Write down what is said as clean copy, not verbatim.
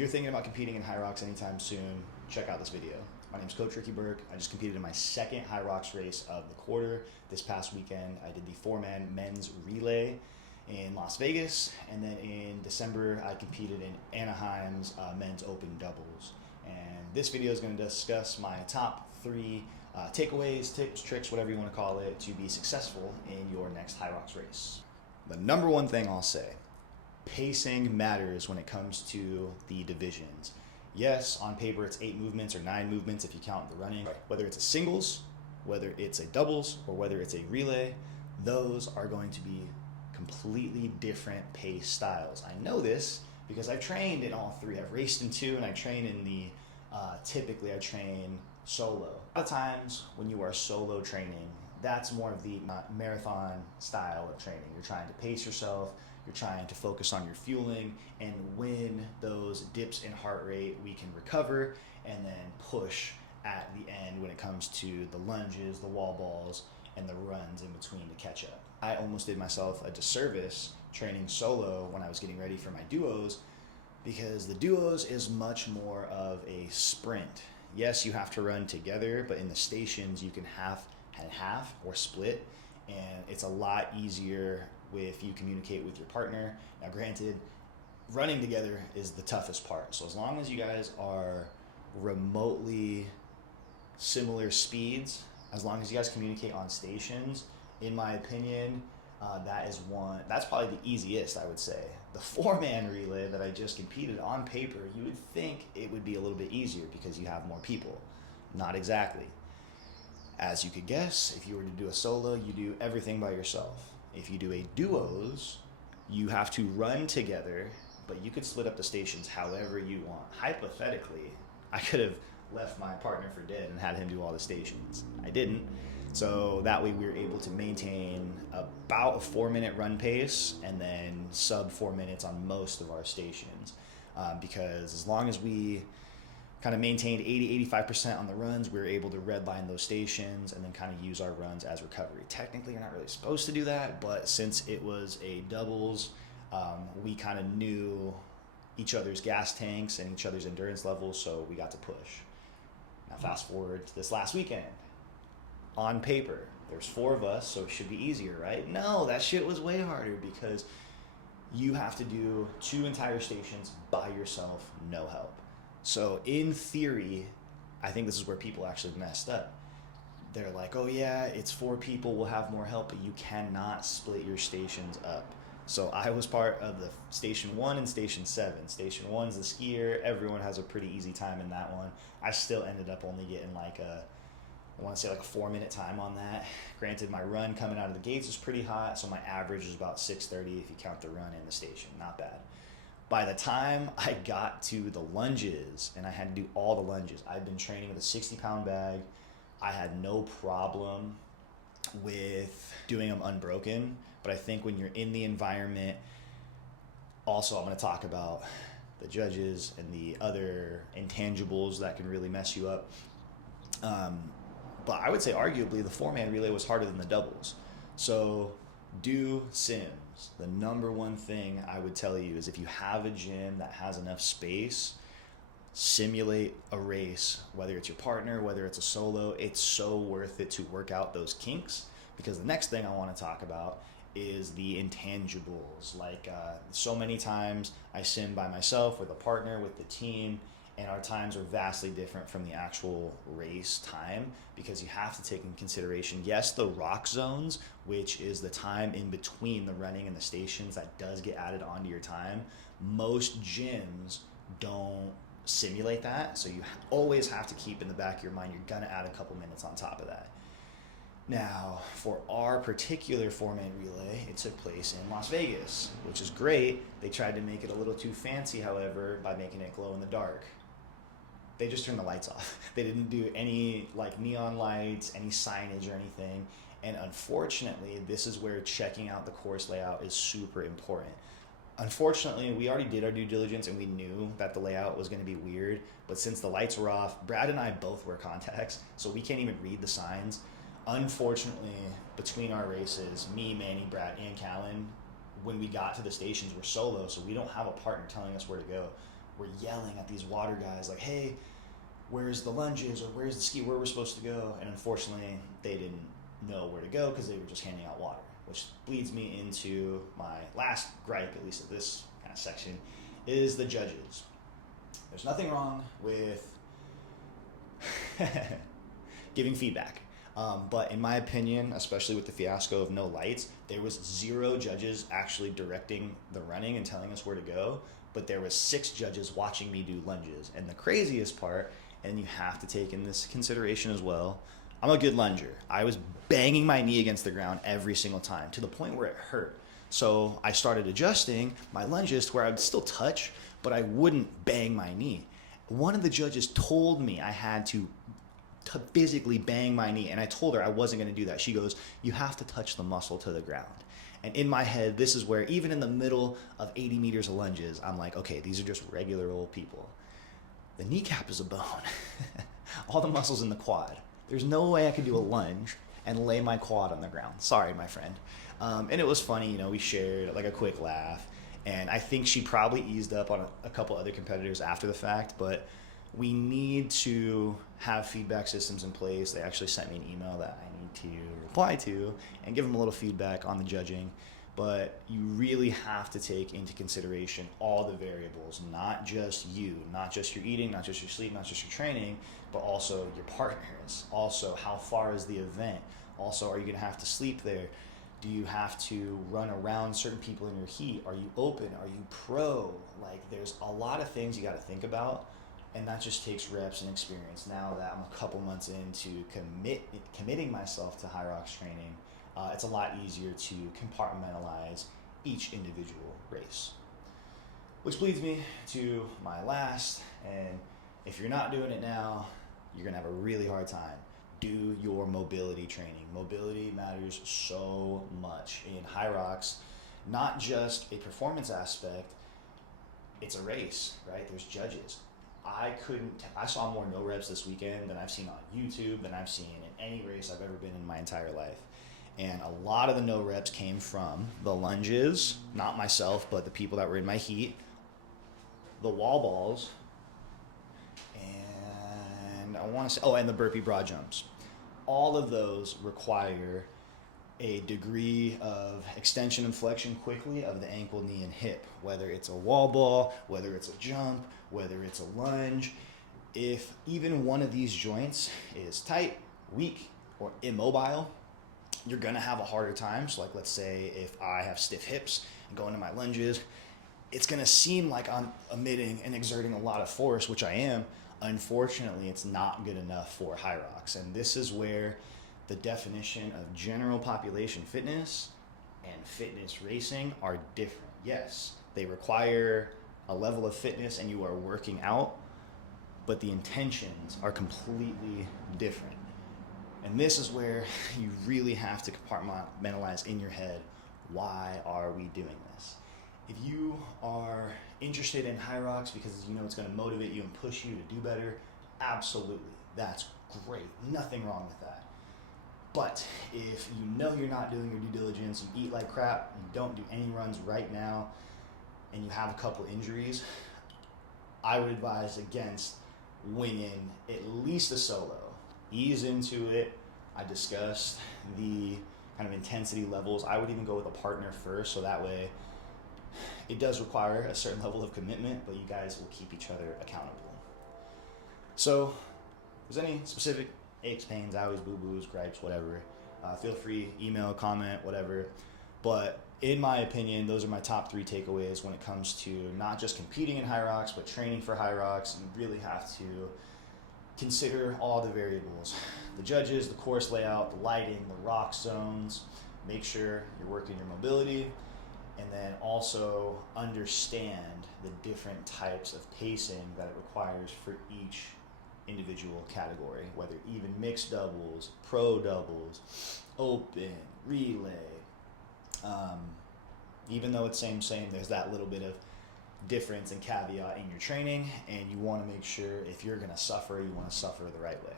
you're thinking about competing in HYROX anytime soon, check out this video. My name is Coach Ricky Burke. I just competed in my second HYROX race of the quarter. This past weekend, I did the 4-man men's relay in Las Vegas, and then in December, I competed in Anaheim's men's open doubles. And this video is going to discuss my top 3 takeaways, tips, tricks, whatever you want to call it, to be successful in your next HYROX race. The number one thing I'll say, pacing matters when it comes to the divisions. Yes, on paper it's 8 movements or 9 movements if you count the running. Whether it's a singles, whether it's a doubles, or whether it's a relay, those are going to be completely different pace styles. I know this because I've trained in all 3. I've raced in 2 and I train in the, typically I train solo. A lot of times when you are solo training, that's more of the marathon style of training. You're trying to pace yourself, you're trying to focus on your fueling, and when those dips in heart rate, we can recover and then push at the end when it comes to the lunges, the wall balls, and the runs in between to catch up. I almost did myself a disservice training solo when I was getting ready for my duos, because the duos is much more of a sprint. Yes, you have to run together, but in the stations you can half and half or split, and it's a lot easier if you communicate with your partner. Now granted, running together is the toughest part, so as long as you guys are remotely similar speeds, as long as you guys communicate on stations, in my opinion, that's probably the easiest, I would say. The 4-man relay that I just competed on paper, you would think it would be a little bit easier because you have more people. Not exactly. As you could guess, if you were to do a solo, you do everything by yourself. If you do a duos, you have to run together, but you could split up the stations however you want. Hypothetically, I could have left my partner for dead and had him do all the stations. I didn't. So that way we were able to maintain about a 4-minute run pace and then sub 4 minutes on most of our stations. Because as long as we kind of maintained 80-85% on the runs, we were able to redline those stations and then kind of use our runs as recovery. Technically, you're not really supposed to do that, but since it was a doubles, we kind of knew each other's gas tanks and each other's endurance levels, so we got to push. Now fast forward to this last weekend. On paper, there's 4 of us, so it should be easier, right? No, that shit was way harder because you have to do 2 entire stations by yourself, no help. So in theory, I think this is where people actually messed up. They're like, oh yeah, it's 4 people, we'll have more help, but you cannot split your stations up. So I was part of the station 1 and station 7. Station 1's the skier. Everyone has a pretty easy time in that one. I still ended up only getting like a 4-minute time on that. Granted, my run coming out of the gates was pretty hot, so my average was about 6:30 if you count the run and the station. Not bad. By the time I got to the lunges, and I had to do all the lunges, I'd been training with a 60-pound bag. I had no problem with doing them unbroken, but I think when you're in the environment, also I'm going to talk about the judges and the other intangibles that can really mess you up. But I would say arguably the 4-man relay was harder than the doubles. So do sims. The number one thing I would tell you is if you have a gym that has enough space, simulate a race, whether it's your partner, whether it's a solo. It's so worth it to work out those kinks, because the next thing I want to talk about is the intangibles. Like so many times I sim by myself, with a partner, with the team, and our times are vastly different from the actual race time, because you have to take in consideration, yes, the rock zones, which is the time in between the running and the stations that does get added onto your time. Most gyms don't simulate that, so you always have to keep in the back of your mind, you're gonna add a couple minutes on top of that. Now, for our particular 4-man relay, it took place in Las Vegas, which is great. They tried to make it a little too fancy, however, by making it glow in the dark. They just turned the lights off. They didn't do any like neon lights, any signage or anything. And unfortunately, this is where checking out the course layout is super important. Unfortunately, we already did our due diligence and we knew that the layout was going to be weird. But since the lights were off, Brad and I both wear contacts, so we can't even read the signs. Unfortunately, between our races, me, Manny, Brad, and Callan, when we got to the stations, we're solo, so we don't have a partner telling us where to go. were yelling at these water guys like, hey, where's the lunges or where's the ski, where we're supposed to go? And unfortunately, they didn't know where to go because they were just handing out water, which leads me into my last gripe, at least of this kind of section, is the judges. There's nothing wrong with giving feedback. But in my opinion, especially with the fiasco of no lights, there was 0 judges actually directing the running and telling us where to go, but there was 6 judges watching me do lunges. And the craziest part, and you have to take in this consideration as well, I'm a good lunger. I was banging my knee against the ground every single time to the point where it hurt. So I started adjusting my lunges to where I would still touch, but I wouldn't bang my knee. One of the judges told me I had to physically bang my knee, and I told her I wasn't going to do that. She goes, you have to touch the muscle to the ground. And in my head, this is where even in the middle of 80 meters of lunges, I'm like, okay, these are just regular old people. The kneecap is a bone. All the muscles in the quad. There's no way I could do a lunge and lay my quad on the ground. Sorry, my friend. And it was funny, we shared like a quick laugh, and I think she probably eased up on a couple other competitors after the fact, but we need to have feedback systems in place. They actually sent me an email that I need to reply to and give them a little feedback on the judging. But you really have to take into consideration all the variables, not just you, not just your eating, not just your sleep, not just your training, but also your partners. Also, how far is the event? Also, are you going to have to sleep there? Do you have to run around certain people in your heat? Are you open? Are you pro? Like, there's a lot of things you got to think about. And that just takes reps and experience. Now that I'm a couple months into committing myself to HYROX training, it's a lot easier to compartmentalize each individual race. Which leads me to my last, and if you're not doing it now, you're gonna have a really hard time. Do your mobility training. Mobility matters so much in HYROX, not just a performance aspect, it's a race, right? There's judges. I saw more no reps this weekend than I've seen on YouTube, than I've seen in any race I've ever been in my entire life. And a lot of the no reps came from the lunges, not myself, but the people that were in my heat, the wall balls, and and the burpee broad jumps. All of those require a degree of extension and flexion quickly of the ankle, knee, and hip, whether it's a wall ball, whether it's a jump, whether it's a lunge. If even one of these joints is tight, weak, or immobile, you're gonna have a harder time. So like, let's say if I have stiff hips and go into my lunges, it's gonna seem like I'm emitting and exerting a lot of force, which I am. Unfortunately, it's not good enough for HYROX. And this is where the definition of general population fitness and fitness racing are different. Yes, they require a level of fitness and you are working out, but the intentions are completely different. And this is where you really have to compartmentalize in your head, why are we doing this? If you are interested in HYROX because you know it's going to motivate you and push you to do better, absolutely, that's great. Nothing wrong with that. But if you know you're not doing your due diligence, you eat like crap, you don't do any runs right now, and you have a couple injuries, I would advise against winging at least a solo. Ease into it. I discussed the kind of intensity levels. I would even go with a partner first, so that way it does require a certain level of commitment, but you guys will keep each other accountable. So if there's any specific aches, pains, owies, boo-boos, gripes, whatever, feel free, email, comment, whatever. But in my opinion, those are my top 3 takeaways when it comes to not just competing in HYROX, but training for HYROX. You really have to consider all the variables. The judges, the course layout, the lighting, the rock zones. Make sure you're working your mobility. And then also understand the different types of pacing that it requires for each individual category, whether even mixed doubles, pro doubles, open, relay. Even though it's same, there's that little bit of difference and caveat in your training, and you want to make sure if you're going to suffer, you want to suffer the right way.